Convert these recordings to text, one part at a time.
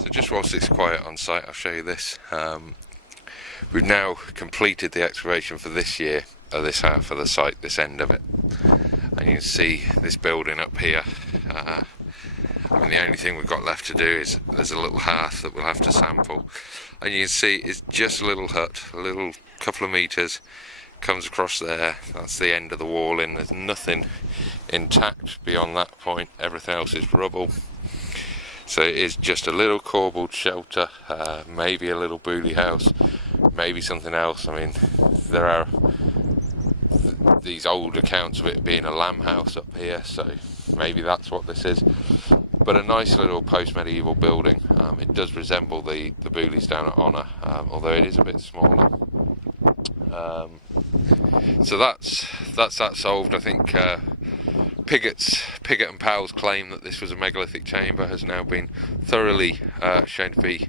So just whilst it's quiet on site, I'll show you this. We've now completed the excavation for this year, of this half of the site, this end of it. And you can see this building up here. And the only thing we've got left to do is there's a little hearth that we'll have to sample. And you can see it's just a little hut, a little couple of metres, comes across there. That's the end of the wall in. There's nothing intact beyond that point. Everything else is rubble. So it is just a little corbelled shelter, maybe a little boolie house, maybe something else. I mean, there are these old accounts of it being a lamb house up here, so maybe that's what this is. But a nice little post-medieval building. It does resemble the boolies down at Honour, although it is a bit smaller. So that's that solved. I think Piggott and Powell's claim that this was a megalithic chamber has now been thoroughly shown to be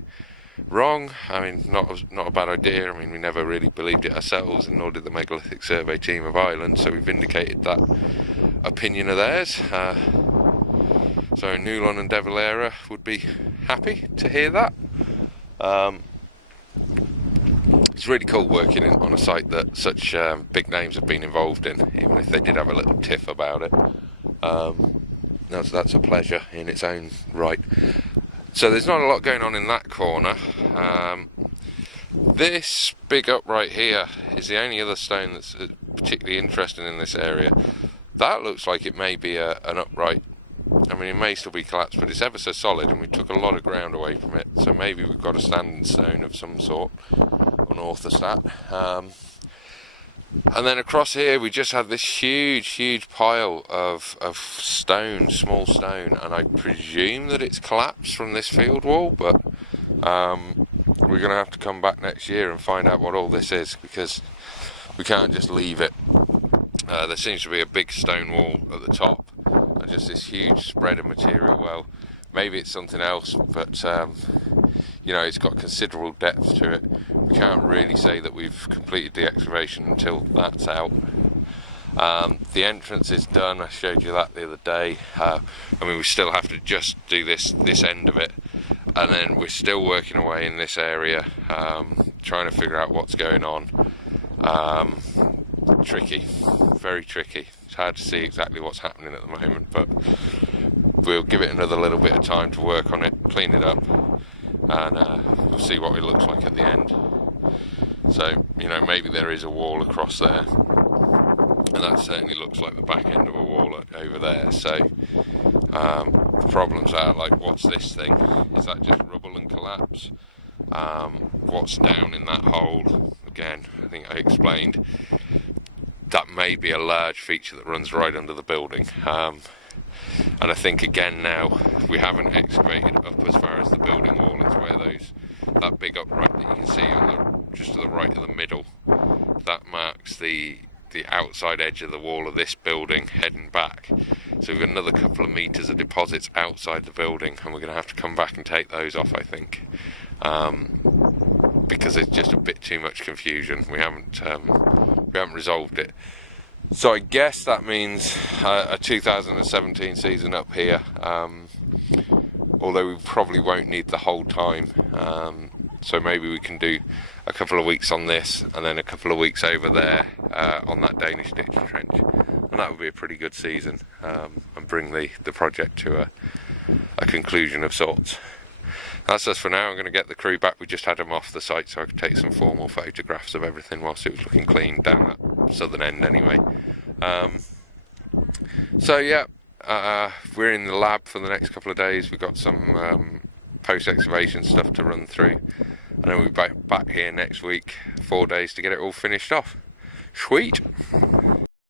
wrong. I mean, not a bad idea. I mean, we never really believed it ourselves, and nor did the megalithic survey team of Ireland, so we vindicated that opinion of theirs. So Newlon and De Valera would be happy to hear that. It's really cool working on a site that such big names have been involved in, even if they did have a little tiff about it. That's a pleasure in its own right. So there's not a lot going on in that corner. This big upright here is the only other stone that's particularly interesting in this area. That looks like it may be an upright. I mean, it may still be collapsed, but it's ever so solid, and we took a lot of ground away from it. So maybe we've got a standing stone of some sort, an orthostat. And then across here we just had this huge pile of stone, small stone, and I presume that it's collapsed from this field wall, but we're going to have to come back next year and find out what all this is, because we can't just leave it. There seems to be a big stone wall at the top and just this huge spread of material. Well, maybe it's something else, but you know, it's got considerable depth to it. We can't really say that we've completed the excavation until that's out. The entrance is done. I showed you that the other day. I mean, we still have to just do this end of it, and then we're still working away in this area, trying to figure out what's going on. Tricky, very tricky. It's hard to see exactly what's happening at the moment, but we'll give it another little bit of time to work on it, clean it up, and we'll see what it looks like at the end. So, you know, maybe there is a wall across there, and that certainly looks like the back end of a wall over there. So the problems are, like, what's this thing? Is that just rubble and collapse? What's down in that hole? Again, I think I explained that may be a large feature that runs right under the building. And I think again now we haven't excavated up as far as the building wall. It's where that big upright that you can see on just to the right of the middle, that marks the outside edge of the wall of this building heading back. So we've got another couple of metres of deposits outside the building, and we're going to have to come back and take those off, I think, because there's just a bit too much confusion. We haven't resolved it. So I guess that means a 2017 season up here, although we probably won't need the whole time. So maybe we can do a couple of weeks on this and then a couple of weeks over there on that Danish ditch trench, and that would be a pretty good season, and bring the project to a conclusion of sorts. That's us for now. I'm going to get the crew back. We just had them off the site so I could take some formal photographs of everything whilst it was looking clean down that southern end anyway. So yeah, we're in the lab for the next couple of days. We've got some post-excavation stuff to run through, and then we'll be back here next week, 4 days to get it all finished off. Sweet!